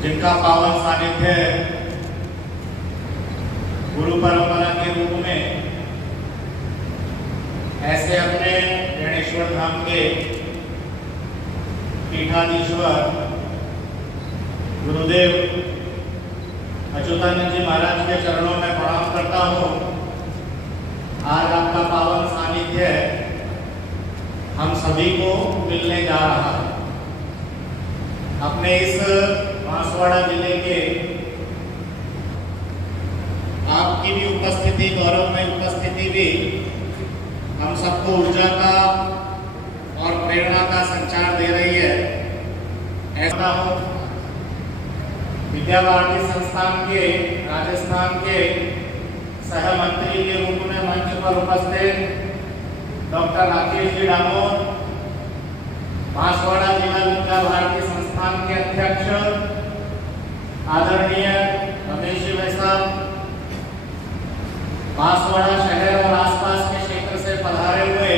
जिनका पावन सानिध्य गुरु परंपरा के रूप में ऐसे अपने गणेश्वर धाम के पीठाधीश्वर गुरुदेव अच्युतानंद जी महाराज के चरणों में प्रणाम करता हूँ। आज आपका पावन सानिध्य हम सभी को मिलने जा रहा है। अपने इस बांसवाड़ा जिले के आपकी भी उपस्थिति, गौरवमय उपस्थिति भी हम सबको ऊर्जा का और प्रेरणा का संचार दे रही है। ऐसा हूँ विद्या भारती संस्थान के राजस्थान के सह मंत्री के रूप में मंच पर उपस्थित डॉक्टर राकेश जी डामोर, बांसवाड़ा जिला विद्या भारती संस्थान के अध्यक्ष आदरणीय रमेश जी भाई साहब, बांसवाड़ा शहर और आसपास के क्षेत्र से पधारे हुए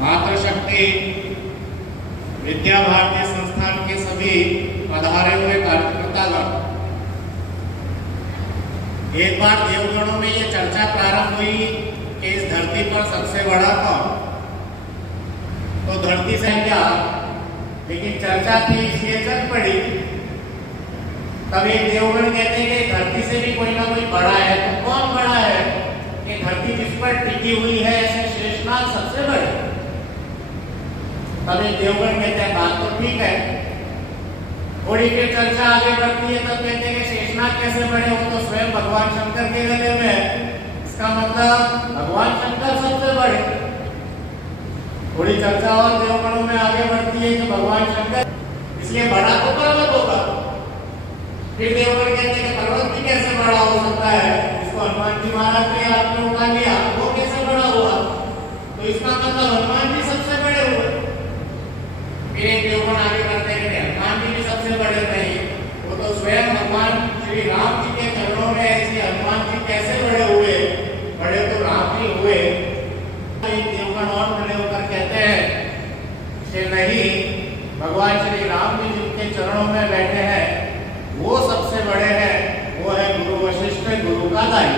मातृशक्ति विद्या भारती संस्थान के सभी पधारे हुए कार्यकर्तागण। एक बार देवगणों में ये चर्चा प्रारंभ हुई कि इस धरती पर सबसे बड़ा कौन, तो धरती से क्या, लेकिन चर्चा थी इसलिए चल पड़ी। तब एक देवगण कहते हैं कि धरती से भी कोई ना कोई बड़ा है, तो कौन बड़ा है? कि धरती जिस पर टिकी हुई है ऐसे शेषनाग सबसे बड़े। तब एक देवगण कहते हैं बात तो ठीक है। थोड़ी देर चर्चा आगे बढ़ती है तब कहते हैं कि शेषनाग कैसे बड़े हो, तो स्वयं भगवान शंकर के गले में, इसका मतलब भगवान शंकर सबसे बड़े। थोड़ी चर्चा और देवगणों में आगे बढ़ती है कि भगवान शंकर, इसलिए बड़ा तो पर्वत होगा। फिर देवगण कहते हैं कि पर्वत भी कैसे बड़ा हो सकता है, इसको हनुमान जी महाराज ने हाथ में उठा लिया, वो कैसे बड़ा हुआ, तो इसका मतलब हनुमान जी सबसे बड़े हुए। फिर एक देवगण आगे बढ़ते हैं कि हनुमान जी भी सबसे बड़े नहीं, वो तो स्वयं भगवान श्री राम जी के चरणों में, ऐसे हनुमान जी कैसे बड़े हुए, बड़े तो राम जी हुए। एक देवगण और खड़े होकर कहते हैं कि नहीं, भगवान श्री राम जी जिनके चरणों में बैठे हैं वो सबसे बड़े हैं, वो है गुरु वशिष्ठ, गुरु का दाई।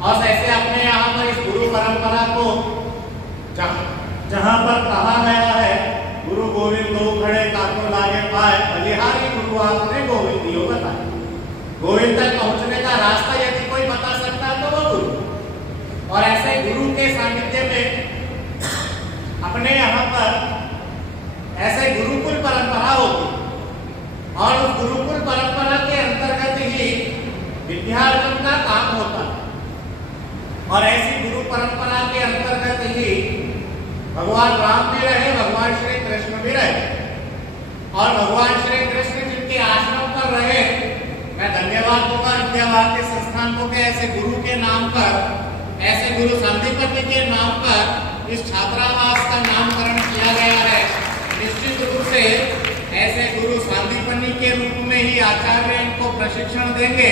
और ऐसे अपने यहाँ पर इस गुरु परंपरा को जहाँ पर कहा गया है, गुरु गोविंद दो खड़े काको लागे पाए, बलिहारी गुरु आपने गोविंद दियो बताए। गोविंद तक पहुंचने का रास्ता यदि कोई बता सकता तो वो गुरु। और ऐसे गुरु के सानिध्य में अपने यहाँ पर ऐसे गुरुकुल परंपरा होती, और उस गुरुकुल परंपरा के अंतर्गत ही विद्यार्जन का काम होता। और ऐसी गुरु परंपरा के अंतर्गत ही भगवान राम भी रहे, भगवान श्री कृष्ण भी रहे। और भगवान श्री कृष्ण जिनके आश्रम पर रहे, मैं धन्यवाद दूंगा विद्या भारती संस्थान को कि ऐसे गुरु के नाम पर, ऐसे गुरु संदीपति के नाम पर इस छात्रावास का नामकरण किया गया है। निश्चित रूप से ऐसे गुरु सांदीपनी के रूप में ही आचार्य इनको प्रशिक्षण देंगे,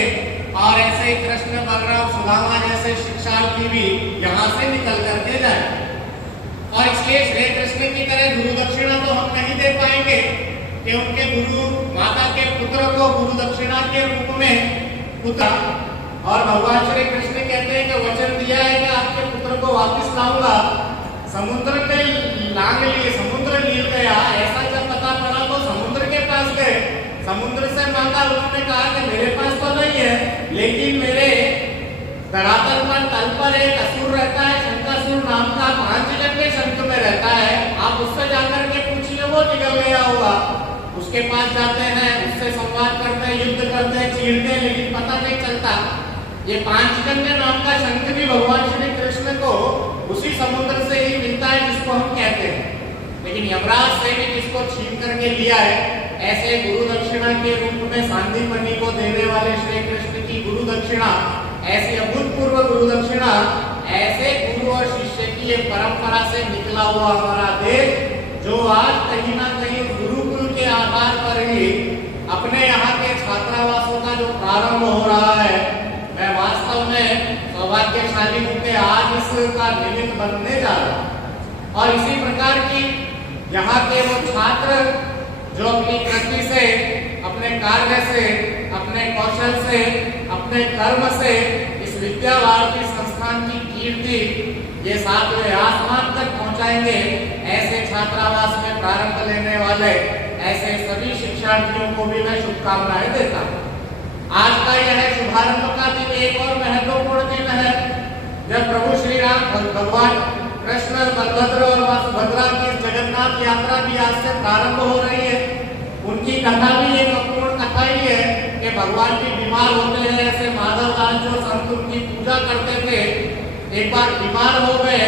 और ऐसे ही कृष्ण बलराम सुदामा जैसे शिक्षार्थी भी यहाँ से निकल करके जाए। और इसलिए श्री कृष्ण की तरह गुरु दक्षिणा तो हम नहीं दे पाएंगे कि उनके गुरु माता के पुत्र को गुरु दक्षिणा के रूप में पुत्र, और भगवान श्री कृष्ण कहते हैं कि वचन दिया है कि आपके पुत्र को वापस लाऊंगा। समुद्र में लांग लिए, समुद्र नील गया, ऐसा जब पता पड़ा तो समुद्र के पास गए, समुद्र से मांगा, उन्होंने कहा कि मेरे पास तो नहीं है, लेकिन मेरे धरातल पर तल पर एक असुर रहता है, शंकासुर नाम का, 5 जन के शंख में रहता है, आप उससे जाकर के पूछिए, वो निकल गया होगा। उसके पास जाते हैं, उससे संवाद करते हैं, युद्ध करते हैं, चीरते हैं, लेकिन पता नहीं चलता। ये 5 जन्य नाम का शंख भी भगवान श्री कृष्ण को उसी समुद्र से ही मिलता है जिसको हम कहते हैं, लेकिन यमराज से भी जिसको छीन करके लिया है। ऐसे गुरु दक्षिणा के रूप में सांदीपनी को देने वाले श्री कृष्ण की गुरु दक्षिणा, ऐसी अभूतपूर्व गुरु दक्षिणा, ऐसे गुरु और शिष्य की ये परंपरा से निकला हुआ हमारा देश, जो आज कहीं ना कहीं गुरुकुल के आधार पर ही अपने यहाँ के छात्रावासों का जो प्रारंभ हो रहा है, मैं वास्तव में सौभाग्यशाली हूँ कि आज इसका निमित्त बनने जा रहा हूँ। और इसी प्रकार की यहाँ के वो छात्र जो अपनी कृति से, अपने कार्य से, अपने कौशल से, अपने कर्म से इस विद्या भारती संस्थान की कीर्ति ये सातवें आसमान तक पहुंचाएंगे, ऐसे छात्रावास में प्रारंभ लेने वाले ऐसे सभी शिक्षार्थियों को भी मैं शुभकामनाएं देता हूँ। आज का यह शुभारंभ का दिन एक और महत्वपूर्ण दिन है, जब प्रभु श्री राम भगवान कृष्ण, बलभद्र और मां सुभद्रा की जगन्नाथ यात्रा भी आज से प्रारंभ हो रही है। उनकी कथा भी एक अपूर्ण कथा ही है कि भगवान भी बीमार होते हैं। ऐसे माधवदास जो संत उनकी पूजा करते थे, एक बार बीमार हो गए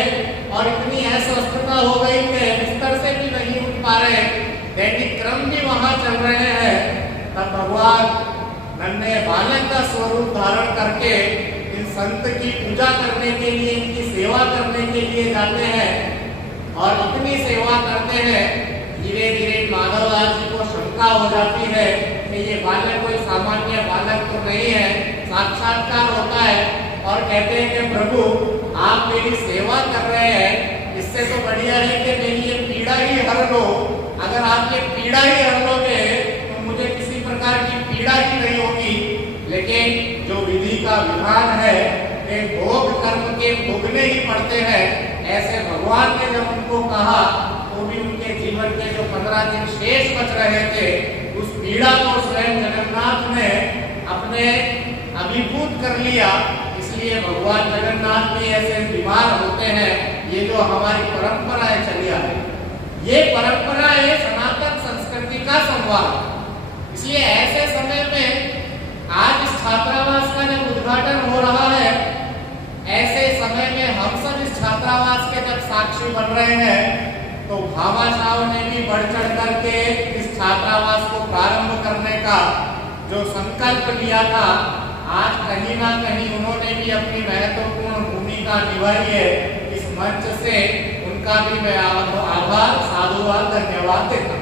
और इतनी अस्वस्थता हो गई कि बिस्तर से भी नहीं उठ पा रहे, दैनिक क्रम भी वहां चल रहे हैं। तब भगवान नन्हे बालक का स्वरूप धारण करके इन संत की पूजा करने के लिए, इनकी सेवा करने के लिए जाते हैं और इतनी सेवा करते हैं, धीरे धीरे माधवदास जी को शंका हो जाती है कि ये बालक कोई सामान्य बालक तो नहीं है। साक्षात्कार होता है और कहते हैं कि प्रभु आप मेरी सेवा कर रहे हैं, इससे तो बढ़िया है कि मेरी ये पीड़ा ही हर लो। अगर आप ये पीड़ा ही हर लोगे तो मुझे किसी प्रकार की पीड़ा ही नहीं होगी। लेकिन जो विधि का विधान है कि भोग कर्म के भोगने ही पड़ते हैं, ऐसे भगवान ने जब उनको कहा तो भी उनके जीवन के जो 15 दिन शेष बच रहे थे, उस पीड़ा को स्वयं जगन्नाथ ने अपने अभिभूत कर लिया। इसलिए भगवान जगन्नाथ भी ऐसे बीमार होते हैं। ये जो हमारी परंपराएं चली आ रही, ये परंपरा है सनातन संस्कृति का संवाद। इसलिए ऐसे समय में आज इस छात्रावास का जब उद्घाटन हो रहा है, ऐसे समय में हम सब इस छात्रावास के जब साक्षी बन रहे हैं, तो भामाशाह ने भी बढ़ चढ़ करके इस छात्रावास को प्रारंभ करने का जो संकल्प लिया था, आज कहीं ना कहीं उन्होंने भी अपनी महत्वपूर्ण भूमिका निभाई है। इस मंच से उनका भी मैं आभार, साधुवाद, धन्यवाद देता हूं।